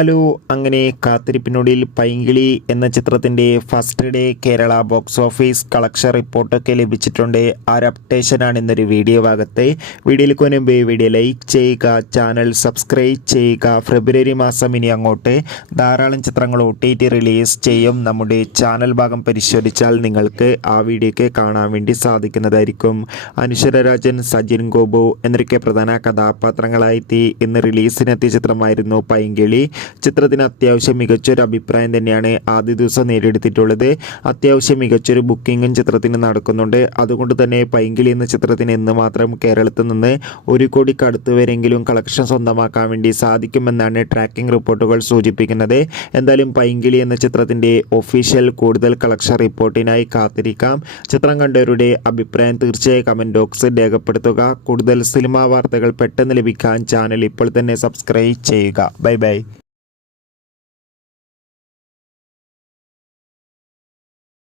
Hello അങ്ങനെ കാത്തിരിപ്പിനൊടിയിൽ പൈങ്കിളി എന്ന ചിത്രത്തിന്റെ first day Kerala box office collection റിപ്പോർട്ടൊക്കെ ലഭിച്ചിട്ടുണ്ട്. ആ ഒരു അപ്ഡേഷനാണ് ഇന്നൊരു വീഡിയോ ഭാഗത്ത്. വീഡിയോയിലേക്ക് മുൻപ് വീഡിയോ ലൈക്ക് ചെയ്യുക ചാനൽ സബ്സ്ക്രൈബ് ചെയ്യുക. ഫെബ്രുവരി മാസം ഇനി അങ്ങോട്ട് ധാരാളം ചിത്രങ്ങൾ ഒ ടി ടി റിലീസ് ചെയ്യും. നമ്മുടെ ചാനൽ ഭാഗം പരിശോധിച്ചാൽ നിങ്ങൾക്ക് ആ വീഡിയോയ്ക്ക് കാണാൻ വേണ്ടി സാധിക്കുന്നതായിരിക്കും. അനുശ്വരരാജൻ സജിൻ ഗോപു എന്നൊക്കെ പ്രധാന കഥാപാത്രങ്ങളായി ഇന്ന് റിലീസിനെത്തിയ ചിത്രമായിരുന്നു പൈങ്കിളി. ചിത്രത്തിന് അത്യാവശ്യം മികച്ചൊരു അഭിപ്രായം തന്നെയാണ് ആദ്യ ദിവസം നേടിയെടുത്തിട്ടുള്ളത്. അത്യാവശ്യം മികച്ചൊരു ബുക്കിങ്ങും ചിത്രത്തിന് നടക്കുന്നുണ്ട്. അതുകൊണ്ട് തന്നെ പൈങ്കിളി എന്ന ചിത്രത്തിന് ഇന്ന് മാത്രം കേരളത്തിൽ നിന്ന് ഒരു കോടിക്ക് അടുത്ത് വരെങ്കിലും കളക്ഷൻ സ്വന്തമാക്കാൻ വേണ്ടി സാധിക്കുമെന്നാണ് ട്രാക്കിംഗ് റിപ്പോർട്ടുകൾ സൂചിപ്പിക്കുന്നത്. എന്തായാലും പൈങ്കിളി എന്ന ചിത്രത്തിന്റെ ഒഫീഷ്യൽ കൂടുതൽ കളക്ഷൻ റിപ്പോർട്ടിനായി കാത്തിരിക്കാം. ചിത്രം കണ്ടവരുടെ അഭിപ്രായം തീർച്ചയായും കമന്റ് ബോക്സിൽ രേഖപ്പെടുത്തുക. കൂടുതൽ സിനിമാ വാർത്തകൾ പെട്ടെന്ന് ലഭിക്കാൻ ചാനൽ ഇപ്പോൾ തന്നെ സബ്സ്ക്രൈബ് ചെയ്യുക. Bye bye.